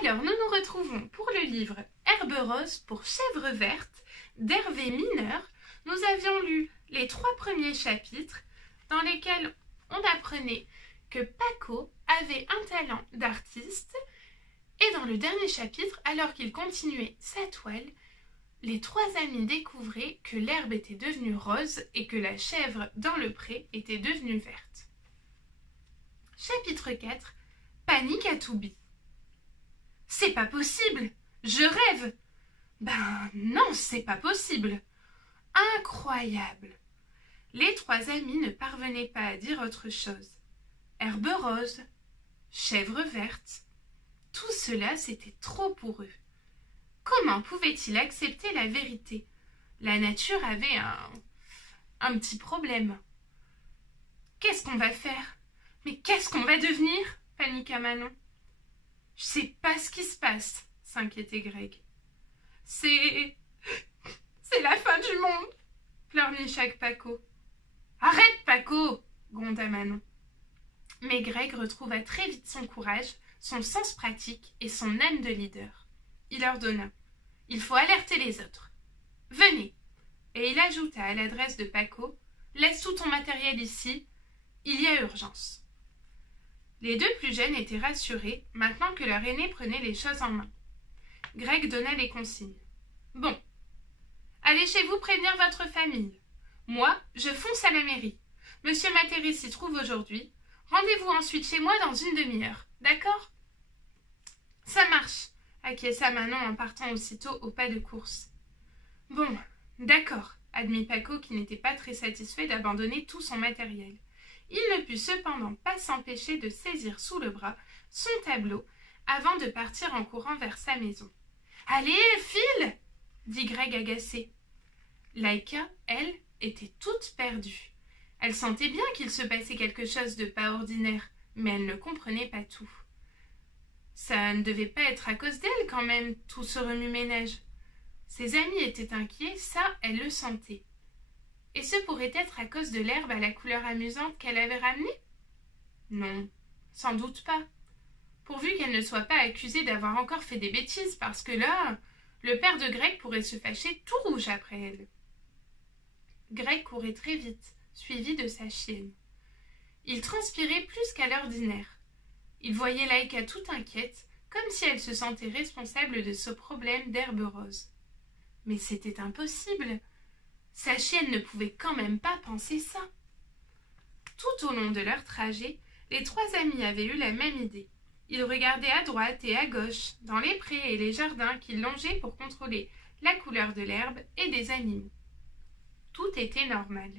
Alors, nous nous retrouvons pour le livre Herbe rose pour chèvre verte d'Hervé Mineur. Nous avions lu les 3 premiers chapitres dans lesquels on apprenait que Paco avait un talent d'artiste. Et dans le dernier chapitre, alors qu'il continuait sa toile, les 3 amis découvraient que l'herbe était devenue rose et que la chèvre dans le pré était devenue verte. Chapitre 4. Panique à Toubi. C'est pas possible! Je rêve! Ben non, c'est pas possible! Incroyable! Les 3 amis ne parvenaient pas à dire autre chose. Herbe rose, chèvre verte, tout cela c'était trop pour eux. Comment pouvaient-ils accepter la vérité? La nature avait un petit problème. Qu'est-ce qu'on va faire? Mais qu'est-ce qu'on va devenir? Paniqua Manon. Je sais pas ce qui se passe, s'inquiétait Greg. C'est la fin du monde, pleurnicha Paco. Arrête, Paco, gronda Manon. Mais Greg retrouva très vite son courage, son sens pratique et son âme de leader. Il ordonna. Il faut alerter les autres. Venez. Et il ajouta à l'adresse de Paco. Laisse tout ton matériel ici. Il y a urgence. Les 2 plus jeunes étaient rassurés, maintenant que leur aîné prenait les choses en main. Greg donna les consignes. Bon. Allez chez vous prévenir votre famille. Moi, je fonce à la mairie. Monsieur Matéry s'y trouve aujourd'hui. Rendez-vous ensuite chez moi dans une demi-heure. D'accord? Ça marche, acquiesça Manon en partant aussitôt au pas de course. Bon, d'accord, admit Paco qui n'était pas très satisfait d'abandonner tout son matériel. Il ne put cependant pas s'empêcher de saisir sous le bras son tableau avant de partir en courant vers sa maison. « Allez, file !» dit Greg agacé. Laïka, elle, était toute perdue. Elle sentait bien qu'il se passait quelque chose de pas ordinaire, mais elle ne comprenait pas tout. Ça ne devait pas être à cause d'elle quand même, tout ce remue-ménage. Ses amis étaient inquiets, ça, elle le sentait. Et ce pourrait être à cause de l'herbe à la couleur amusante qu'elle avait ramenée? Non, sans doute pas. Pourvu qu'elle ne soit pas accusée d'avoir encore fait des bêtises, parce que là, le père de Greg pourrait se fâcher tout rouge après elle. Greg courait très vite, suivi de sa chienne. Il transpirait plus qu'à l'ordinaire. Il voyait Laïka tout inquiète, comme si elle se sentait responsable de ce problème d'herbe rose. Mais c'était impossible. Sa chienne ne pouvait quand même pas penser ça. Tout au long de leur trajet, les 3 amis avaient eu la même idée. Ils regardaient à droite et à gauche, dans les prés et les jardins qu'ils longeaient pour contrôler la couleur de l'herbe et des animaux. Tout était normal.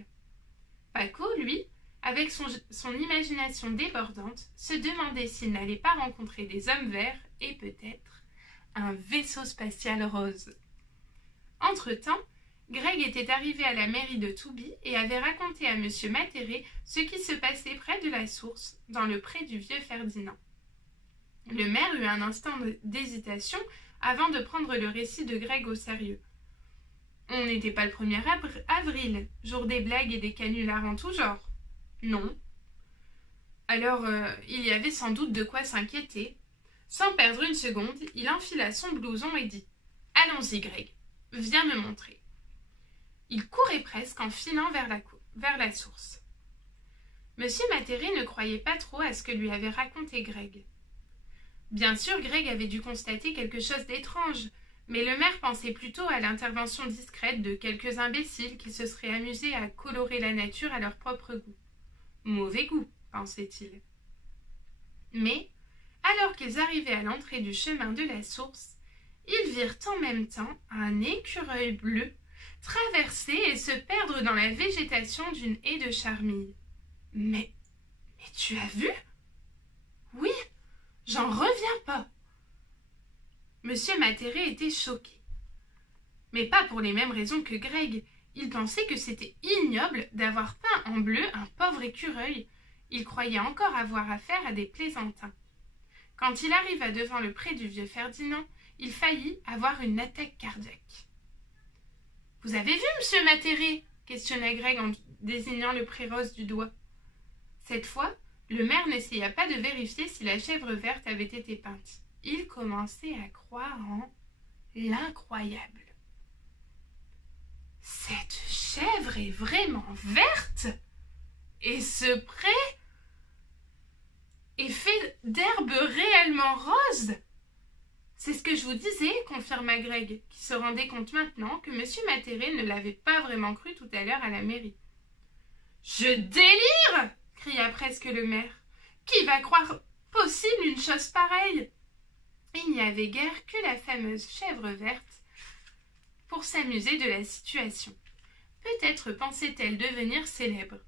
Paco, lui, avec son imagination débordante, se demandait s'il n'allait pas rencontrer des hommes verts et peut-être un vaisseau spatial rose. Entre-temps, Greg était arrivé à la mairie de Toubi et avait raconté à M. Matéry ce qui se passait près de la source, dans le pré du vieux Ferdinand. Le maire eut un instant d'hésitation avant de prendre le récit de Greg au sérieux. On n'était pas le 1er avril, jour des blagues et des canulars en tout genre. Non. Alors, il y avait sans doute de quoi s'inquiéter. Sans perdre une seconde, il enfila son blouson et dit « Allons-y, Greg, viens me montrer. » Il courait presque en filant vers la source. Monsieur Matéry ne croyait pas trop à ce que lui avait raconté Greg. Bien sûr, Greg avait dû constater quelque chose d'étrange, mais le maire pensait plutôt à l'intervention discrète de quelques imbéciles qui se seraient amusés à colorer la nature à leur propre goût. Mauvais goût, pensait-il. Mais, alors qu'ils arrivaient à l'entrée du chemin de la source, ils virent en même temps un écureuil bleu traverser et se perdre dans la végétation d'une haie de charmilles. Mais tu as vu? Oui, j'en reviens pas. Monsieur Matéry était choqué. Mais pas pour les mêmes raisons que Greg. Il pensait que c'était ignoble d'avoir peint en bleu un pauvre écureuil. Il croyait encore avoir affaire à des plaisantins. Quand il arriva devant le pré du vieux Ferdinand, il faillit avoir une attaque cardiaque. « Vous avez vu, monsieur Matéry ?» questionna Greg en désignant le pré rose du doigt. Cette fois, le maire n'essaya pas de vérifier si la chèvre verte avait été peinte. il commençait à croire en l'incroyable. Cette chèvre est vraiment verte, et ce pré est fait d'herbes réellement roses. C'est ce que je vous disais, confirma Greg, qui se rendait compte maintenant que M. Matéré ne l'avait pas vraiment cru tout à l'heure à la mairie. « Je délire !» cria presque le maire. « Qui va croire possible une chose pareille ?» Il n'y avait guère que la fameuse chèvre verte pour s'amuser de la situation. Peut-être pensait-elle devenir célèbre.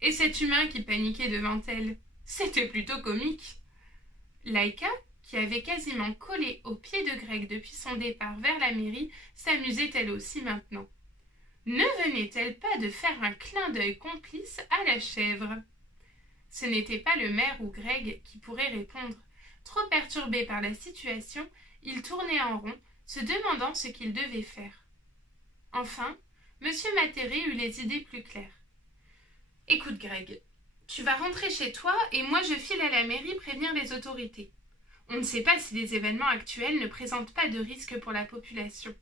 Et cet humain qui paniquait devant elle, c'était plutôt comique. Laïka, qui avait quasiment collé au pied de Greg depuis son départ vers la mairie, s'amusait elle aussi maintenant. Ne venait-elle pas de faire un clin d'œil complice à la chèvre? Ce n'était pas le maire ou Greg qui pourrait répondre. Trop perturbé par la situation, il tournait en rond, se demandant ce qu'il devait faire. Enfin, M. Matéré eut les idées plus claires. « Écoute, Greg, tu vas rentrer chez toi et moi je file à la mairie prévenir les autorités. On ne sait pas si les événements actuels ne présentent pas de risque pour la population. »«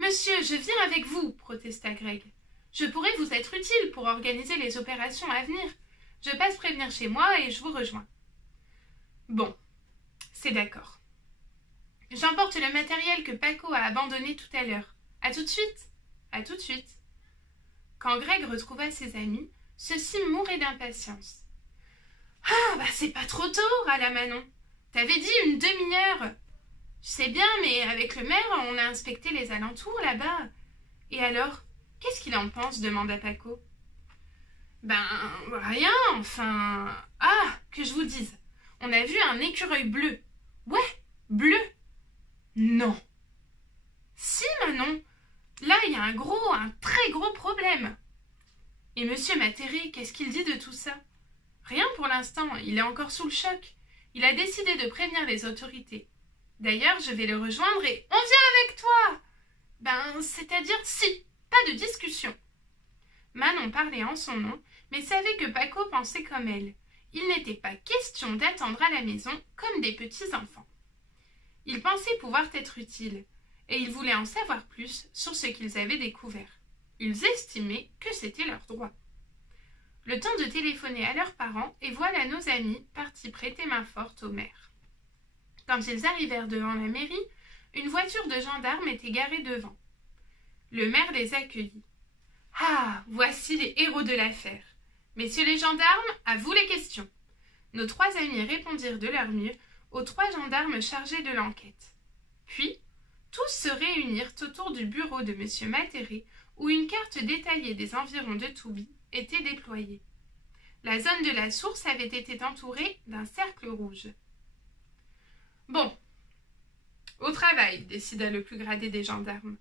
Monsieur, je viens avec vous, » protesta Greg. « Je pourrais vous être utile pour organiser les opérations à venir. Je passe prévenir chez moi et je vous rejoins. » Bon, c'est d'accord. J'emporte le matériel que Paco a abandonné tout à l'heure. À tout de suite. À tout de suite. Quand Greg retrouva ses amis, ceux-ci mouraient d'impatience. Ah, bah c'est pas trop tôt, râla Manon. T'avais dit une demi-heure. Je sais bien, mais avec le maire, on a inspecté les alentours là-bas. Et alors, qu'est-ce qu'il en pense demanda Paco. Ben, rien, enfin... Ah, que je vous dise. On a vu un écureuil bleu. Ouais, bleu. Non. Si, Manon. Là, il y a un très gros problème. Et Monsieur Matéré, qu'est-ce qu'il dit de tout ça? Rien pour l'instant, il est encore sous le choc. Il a décidé de prévenir les autorités. D'ailleurs, je vais le rejoindre et on vient avec toi. Ben, c'est-à-dire si, pas de discussion. Manon parlait en son nom, mais savait que Paco pensait comme elle. Il n'était pas question d'attendre à la maison comme des petits enfants. Il pensait pouvoir être utile, et il voulait en savoir plus sur ce qu'ils avaient découvert. Ils estimaient que c'était leur droit. Le temps de téléphoner à leurs parents, et voilà nos amis partis prêter main forte au maire. Quand ils arrivèrent devant la mairie, une voiture de gendarmes était garée devant. Le maire les accueillit. « Ah, voici les héros de l'affaire. Messieurs les gendarmes, à vous les questions. » Nos trois amis répondirent de leur mieux aux trois gendarmes chargés de l'enquête. Puis, tous se réunirent autour du bureau de M. Matéré, où une carte détaillée des environs de Touby était déployée. La zone de la source avait été entourée d'un cercle rouge. « Bon, au travail, » décida le plus gradé des gendarmes.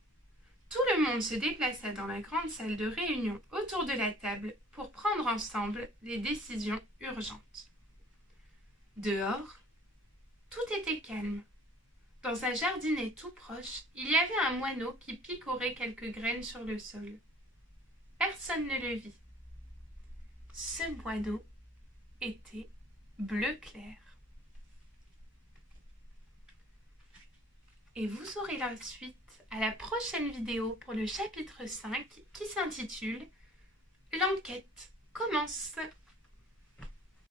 Tout le monde se déplaça dans la grande salle de réunion autour de la table pour prendre ensemble les décisions urgentes. Dehors, tout était calme. Dans un jardinet tout proche, il y avait un moineau qui picorait quelques graines sur le sol. Personne ne le vit. Ce moineau était bleu clair. Et vous aurez la suite à la prochaine vidéo pour le chapitre 5 qui s'intitule « L'enquête commence ».